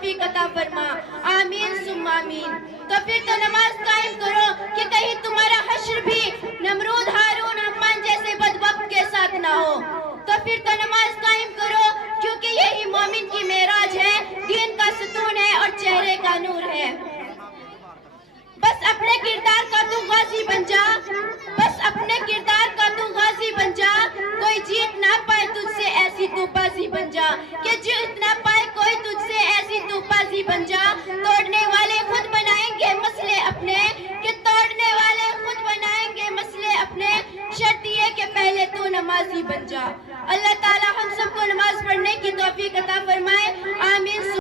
توفیق عطا فرما، آمین ثم آمین۔ تو پھر تو نماز قائم کرو کہ کہیں تمہارا حشر بھی نمرود ہارون حمان جیسے بدبخت کے ساتھ نہ ہو۔ تو پھر تو نماز قائم کرو کیونکہ یہی مومن کی معراج ہے، دین کا ستون ہے اور چہرے کا نور ہے۔ بس اپنے کردار کا تو غازی بن جا، بس اپنے کردار کا تو غازی بن جا، کوئی جیت نہ پائے تجھ سے ایسی تو بازی بن جا کہ جیت نہ پائے